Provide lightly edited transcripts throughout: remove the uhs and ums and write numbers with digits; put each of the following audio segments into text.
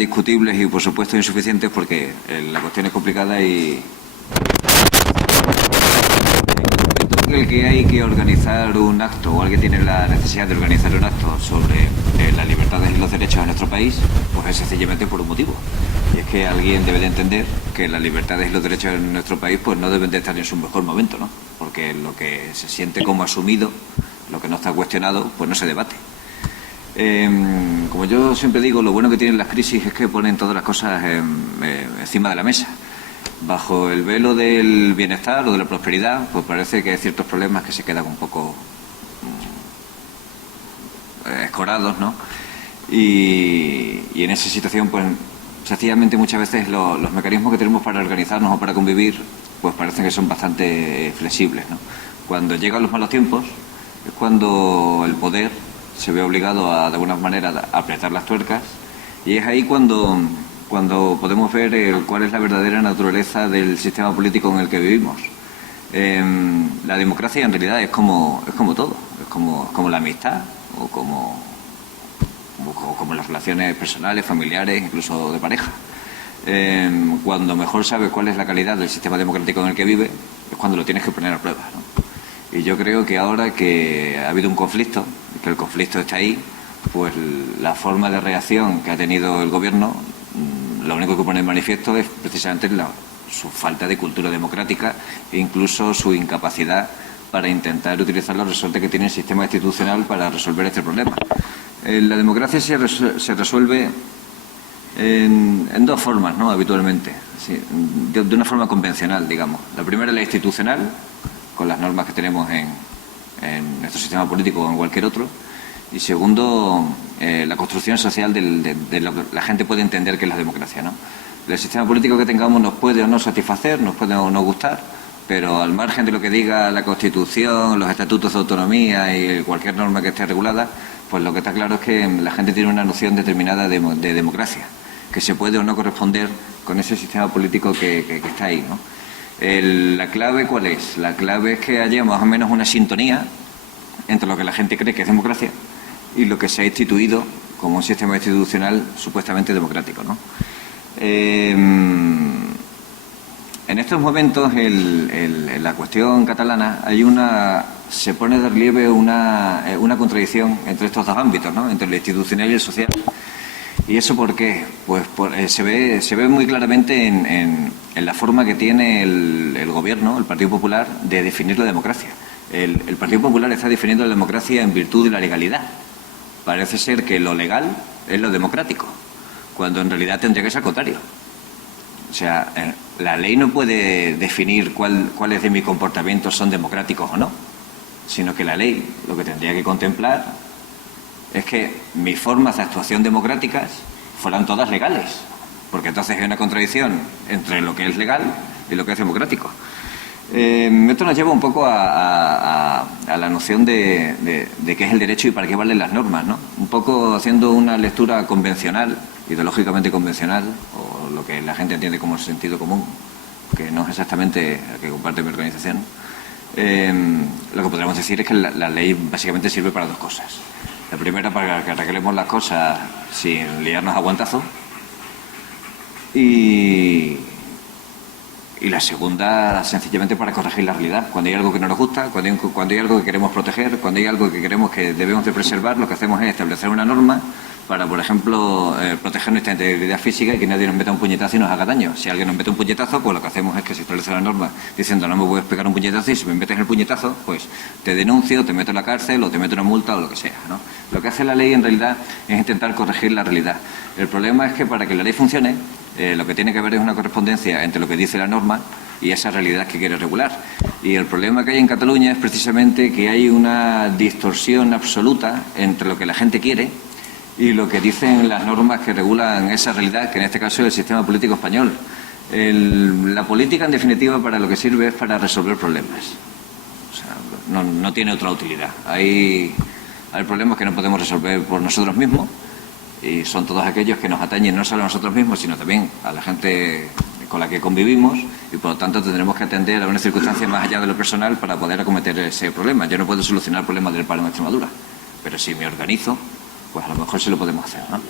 discutibles y, por supuesto, insuficientes porque la cuestión es complicada y el que hay que organizar un acto o alguien tiene la necesidad de organizar un acto sobre las libertades y los derechos en nuestro país, pues es sencillamente por un motivo. Y es que alguien debe de entender que las libertades y los derechos en nuestro país pues no deben de estar en su mejor momento, ¿no? Porque lo que se siente como asumido, lo que no está cuestionado, pues no se debate. Como yo siempre digo, lo bueno que tienen las crisis es que ponen todas las cosas encima de la mesa. Bajo el velo del bienestar o de la prosperidad, pues parece que hay ciertos problemas que se quedan un poco escorados, ¿no? Y en esa situación, pues sencillamente muchas veces los mecanismos que tenemos para organizarnos o para convivir, pues parecen que son bastante flexibles, ¿no? Cuando llegan los malos tiempos es cuando el poder se ve obligado a, de alguna manera, a apretar las tuercas, y es ahí cuando podemos ver cuál es la verdadera naturaleza del sistema político en el que vivimos. La democracia en realidad es como todo, es como la amistad o como las relaciones personales, familiares, incluso de pareja. Cuando mejor sabes cuál es la calidad del sistema democrático en el que vive, es cuando lo tienes que poner a prueba, ¿no? Y yo creo que ahora que ha habido un conflicto, que el conflicto está ahí, pues la forma de reacción que ha tenido el gobierno, lo único que pone en manifiesto es precisamente su falta de cultura democrática e incluso su incapacidad para intentar utilizar los resortes que tiene el sistema institucional para resolver este problema. La democracia se resuelve en dos formas, ¿no? Habitualmente, sí, de una forma convencional, digamos. La primera es la institucional, con las normas que tenemos en nuestro sistema político o en cualquier otro. Y segundo, la construcción social de lo que la gente puede entender que es la democracia, ¿no? El sistema político que tengamos nos puede o no satisfacer, nos puede o no gustar, pero al margen de lo que diga la Constitución, los estatutos de autonomía y cualquier norma que esté regulada, pues lo que está claro es que la gente tiene una noción determinada de democracia, que se puede o no corresponder con ese sistema político que está ahí, ¿no? ¿La clave cuál es? La clave es que haya más o menos una sintonía entre lo que la gente cree que es democracia y lo que se ha instituido como un sistema institucional supuestamente democrático, ¿no? En estos momentos, en la cuestión catalana, se pone de relieve una contradicción entre estos dos ámbitos, ¿no? Entre lo institucional y el social. ¿Y eso por qué? Pues se ve muy claramente en la forma que tiene el gobierno, el Partido Popular, de definir la democracia. El Partido Popular está definiendo la democracia en virtud de la legalidad. Parece ser que lo legal es lo democrático, cuando en realidad tendría que ser al contrario. O sea, la ley no puede definir cuáles de mis comportamientos son democráticos o no, sino que la ley lo que tendría que contemplar es que mis formas de actuación democráticas fueran todas legales, porque entonces hay una contradicción entre lo que es legal y lo que es democrático. Esto nos lleva un poco a la noción de qué es el derecho y para qué valen las normas, ¿no? Un poco haciendo una lectura convencional, ideológicamente convencional, o lo que la gente entiende como sentido común, que no es exactamente el que comparte mi organización. Lo que podríamos decir es que la ley básicamente sirve para dos cosas. La primera, para que arreglemos las cosas sin liarnos a guantazos, y la segunda, sencillamente para corregir la realidad. Cuando hay algo que no nos gusta, cuando hay algo que queremos proteger, cuando hay algo que queremos que debemos de preservar, lo que hacemos es establecer una norma para, por ejemplo, proteger nuestra integridad física y que nadie nos meta un puñetazo y nos haga daño. Si alguien nos mete un puñetazo, pues lo que hacemos es que se establece la norma diciendo no me puedes pegar un puñetazo, y si me metes el puñetazo, pues te denuncio, te meto en la cárcel o te meto una multa o lo que sea, ¿no? Lo que hace la ley en realidad es intentar corregir la realidad. El problema es que para que la ley funcione, lo que tiene que haber es una correspondencia entre lo que dice la norma y esa realidad que quiere regular. Y el problema que hay en Cataluña es precisamente que hay una distorsión absoluta entre lo que la gente quiere y lo que dicen las normas que regulan esa realidad, que en este caso es el sistema político español. La política, en definitiva, para lo que sirve es para resolver problemas. O sea, no tiene otra utilidad. Hay problemas que no podemos resolver por nosotros mismos, y son todos aquellos que nos atañen no solo a nosotros mismos, sino también a la gente con la que convivimos, y por lo tanto tendremos que atender a una circunstancia más allá de lo personal para poder acometer ese problema. Yo no puedo solucionar el problema del paro en Extremadura, pero si me organizo, pues a lo mejor sí lo podemos hacer, ¿no?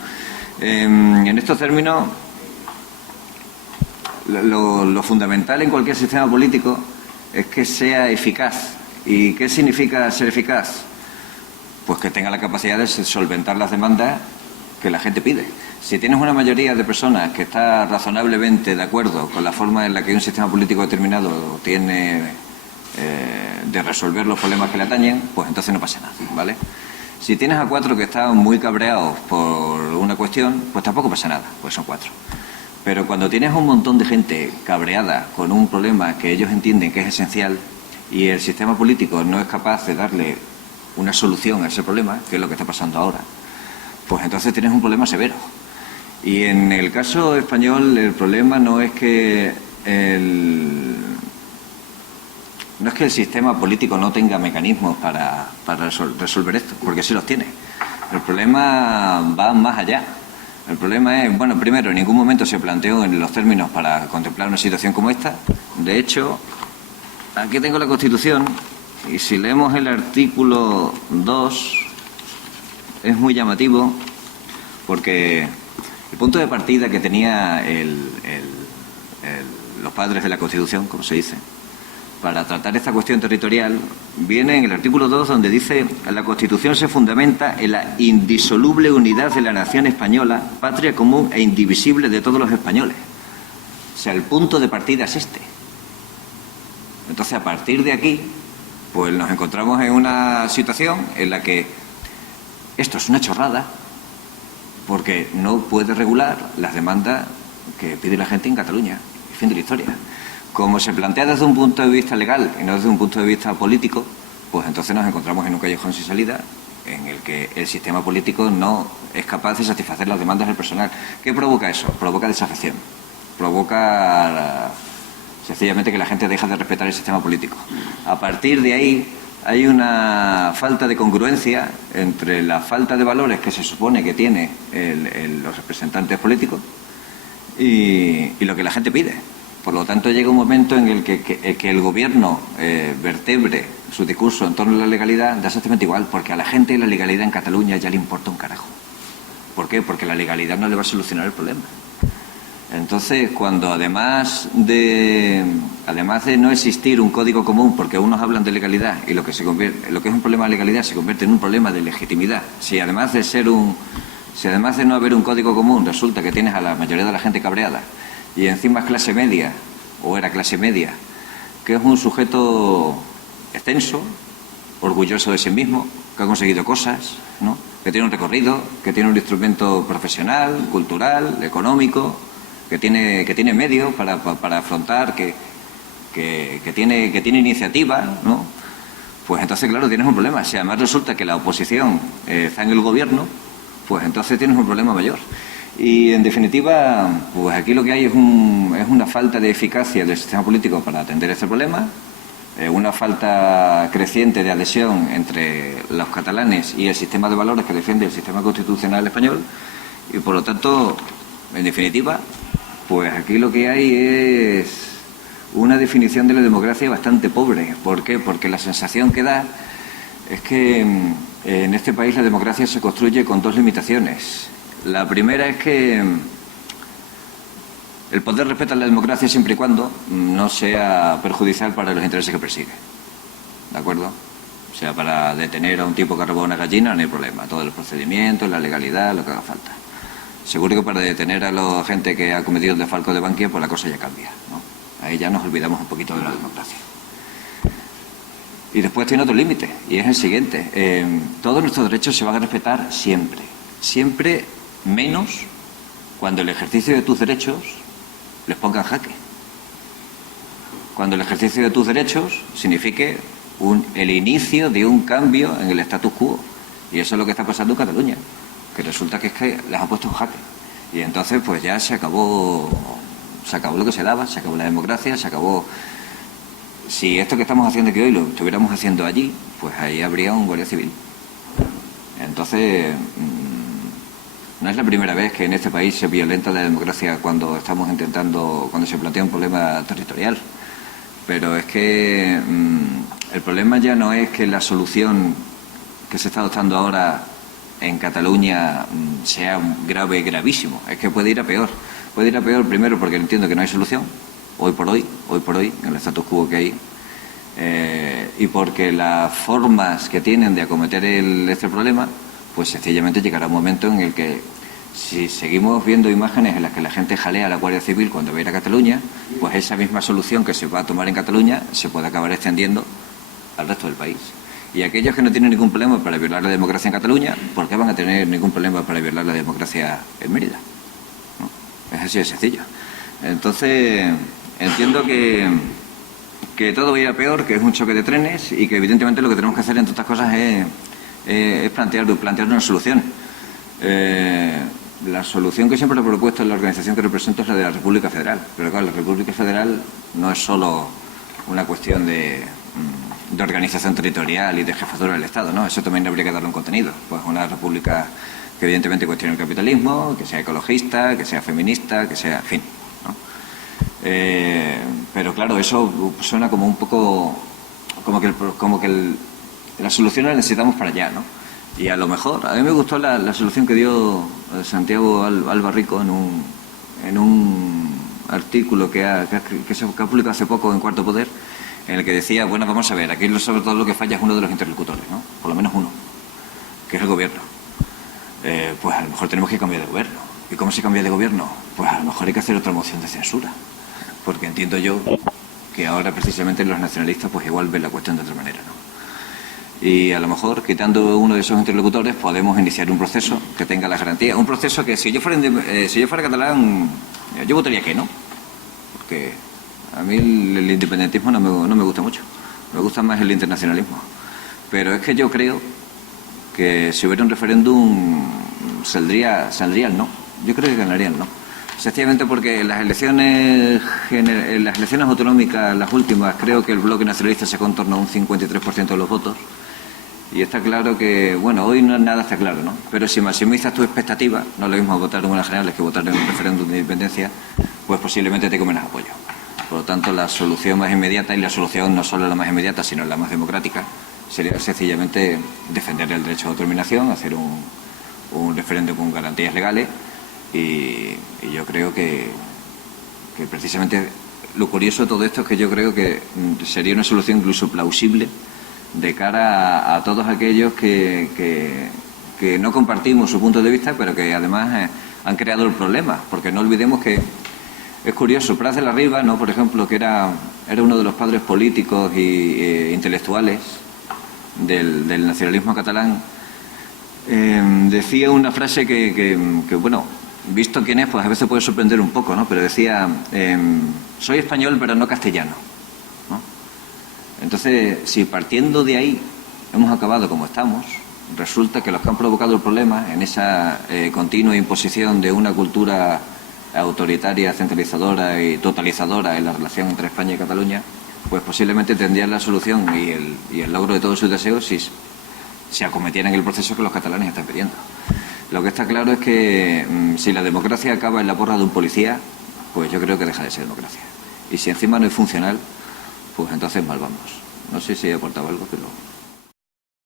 En estos términos, lo fundamental en cualquier sistema político es que sea eficaz. ¿Y qué significa ser eficaz? Pues que tenga la capacidad de solventar las demandas que la gente pide. Si tienes una mayoría de personas que está razonablemente de acuerdo con la forma en la que un sistema político determinado tiene de resolver los problemas que le atañen, pues entonces no pasa nada, ¿vale? Si tienes a 4 que están muy cabreados por una cuestión, pues tampoco pasa nada, pues son 4. Pero cuando tienes un montón de gente cabreada con un problema que ellos entienden que es esencial y el sistema político no es capaz de darle una solución a ese problema, que es lo que está pasando ahora, pues entonces tienes un problema severo. Y en el caso español el problema no es que el sistema político no tenga mecanismos para resolver esto, porque sí los tiene. El problema va más allá. El problema es, bueno, primero, en ningún momento se planteó en los términos para contemplar una situación como esta. De hecho, aquí tengo la Constitución y si leemos el artículo 2 es muy llamativo porque el punto de partida que tenía los padres de la Constitución, como se dice, para tratar esta cuestión territorial, viene en el artículo 2 donde dice: la Constitución se fundamenta en la indisoluble unidad de la nación española, patria común e indivisible de todos los españoles. O sea, el punto de partida es este. Entonces, a partir de aquí, pues nos encontramos en una situación en la que esto es una chorrada, porque no puede regular las demandas que pide la gente en Cataluña. Y fin de la historia. Como se plantea desde un punto de vista legal y no desde un punto de vista político, pues entonces nos encontramos en un callejón sin salida en el que el sistema político no es capaz de satisfacer las demandas del personal. ¿Qué provoca eso? Provoca desafección. Provoca sencillamente que la gente deja de respetar el sistema político. A partir de ahí hay una falta de congruencia entre la falta de valores que se supone que tiene los representantes políticos y lo que la gente pide. Por lo tanto, llega un momento en el que el gobierno vertebre su discurso en torno a la legalidad, da exactamente igual, porque a la gente la legalidad en Cataluña ya le importa un carajo. ¿Por qué? Porque la legalidad no le va a solucionar el problema. Entonces, cuando además de no existir un código común, porque unos hablan de legalidad y lo que es un problema de legalidad se convierte en un problema de legitimidad, si además de no haber un código común resulta que tienes a la mayoría de la gente cabreada y encima es clase media, o era clase media, que es un sujeto extenso, orgulloso de sí mismo, que ha conseguido cosas, ¿no?, que tiene un recorrido, que tiene un instrumento profesional, cultural, económico, que tiene medios para afrontar, que tiene iniciativa, ¿no? Pues entonces, claro, tienes un problema. Si además resulta que la oposición está en el gobierno, pues entonces tienes un problema mayor. Y, en definitiva, pues aquí lo que hay es una falta de eficacia del sistema político para atender este problema, una falta creciente de adhesión entre los catalanes y el sistema de valores que defiende el sistema constitucional español y, por lo tanto, en definitiva, pues aquí lo que hay es una definición de la democracia bastante pobre. ¿Por qué? Porque la sensación que da es que en este país la democracia se construye con dos limitaciones. La primera es que el poder respeta la democracia siempre y cuando no sea perjudicial para los intereses que persigue. ¿De acuerdo? O sea, para detener a un tipo que ha robado una gallina no hay problema. Todos los procedimientos, la legalidad, lo que haga falta. Seguro que para detener a la gente que ha cometido el desfalco de Bankia, pues la cosa ya cambia, ¿no? Ahí ya nos olvidamos un poquito de la democracia. Y después tiene otro límite, y es el siguiente. Todos nuestros derechos se van a respetar siempre. Siempre, menos cuando el ejercicio de tus derechos les ponga en jaque. Cuando el ejercicio de tus derechos signifique el inicio de un cambio en el status quo. Y eso es lo que está pasando en Cataluña, que resulta que es que les han puesto en jaque. Y entonces pues ya se acabó lo que se daba, se acabó la democracia, se acabó. Si esto que estamos haciendo aquí hoy lo estuviéramos haciendo allí, pues ahí habría un guardia civil. Entonces, no es la primera vez que en este país se violenta la democracia cuando se plantea un problema territorial. Pero es que el problema ya no es que la solución que se está adoptando ahora en Cataluña sea grave, gravísimo. Es que puede ir a peor. Puede ir a peor primero porque entiendo que no hay solución, hoy por hoy, en el status quo que hay, y porque las formas que tienen de acometer este problema, pues sencillamente llegará un momento en el que, si seguimos viendo imágenes en las que la gente jalea a la Guardia Civil cuando va a ir a Cataluña, pues esa misma solución que se va a tomar en Cataluña se puede acabar extendiendo al resto del país. Y aquellos que no tienen ningún problema para violar la democracia en Cataluña, ¿por qué van a tener ningún problema para violar la democracia en Mérida? ¿No? Es así de sencillo. Entonces, entiendo que todo va a ir a peor, que es un choque de trenes y que evidentemente lo que tenemos que hacer, entre otras cosas, es plantear una solución. La solución que siempre he propuesto en la organización que represento es la de la República Federal. Pero claro, la República Federal no es solo una cuestión de organización territorial y de jefatura del Estado, ¿no? Eso también habría que darle un contenido. Pues una república que evidentemente cuestione el capitalismo, que sea ecologista, que sea feminista, que sea, en fin, ¿no? Pero claro, eso suena como un poco como que la solución la necesitamos para allá, ¿no? Y a lo mejor, a mí me gustó la solución que dio Santiago Alba Rico en un artículo que ha publicado hace poco en Cuarto Poder, en el que decía, bueno, vamos a ver, aquí sobre todo lo que falla es uno de los interlocutores, ¿no? Por lo menos uno, que es el gobierno. Pues a lo mejor tenemos que cambiar de gobierno. ¿Y cómo se cambia de gobierno? Pues a lo mejor hay que hacer otra moción de censura. Porque entiendo yo que ahora precisamente los nacionalistas pues igual ven la cuestión de otra manera, ¿no? Y a lo mejor, quitando uno de esos interlocutores, podemos iniciar un proceso que tenga las garantías. Un proceso que, si yo fuera catalán, yo votaría que no. Porque a mí el independentismo no me gusta mucho. Me gusta más el internacionalismo. Pero es que yo creo que si hubiera un referéndum saldría el no. Yo creo que ganaría el no. Sencillamente porque en las elecciones autonómicas, las últimas, creo que el bloque nacionalista se contornó un 53% de los votos. Y está claro que, bueno, hoy nada está claro, ¿no? Pero si maximizas tu expectativa, no es lo mismo votar en unas generales que votar en un referéndum de independencia, pues posiblemente te comen apoyo. Por lo tanto, la solución más inmediata, y la solución no solo la más inmediata, sino la más democrática, sería sencillamente defender el derecho de autodeterminación, hacer un referéndum con garantías legales, y yo creo que precisamente lo curioso de todo esto es que yo creo que sería una solución incluso plausible de cara a todos aquellos que no compartimos su punto de vista, pero que además han creado el problema. Porque no olvidemos que es curioso, Prat de la Riba, ¿no?, por ejemplo, que era uno de los padres políticos e intelectuales del nacionalismo catalán, decía una frase que, bueno, visto quién es, pues a veces puede sorprender un poco, ¿no? Pero decía, soy español pero no castellano, ¿no? Entonces, si partiendo de ahí hemos acabado como estamos, resulta que los que han provocado el problema en esa continua imposición de una cultura autoritaria, centralizadora y totalizadora en la relación entre España y Cataluña, pues posiblemente tendrían la solución y el logro de todos sus deseos si se acometieran el proceso que los catalanes están pidiendo. Lo que está claro es que si la democracia acaba en la porra de un policía, pues yo creo que deja de ser democracia. Y si encima no es funcional, pues entonces mal vamos. No sé si he aportado algo, pero...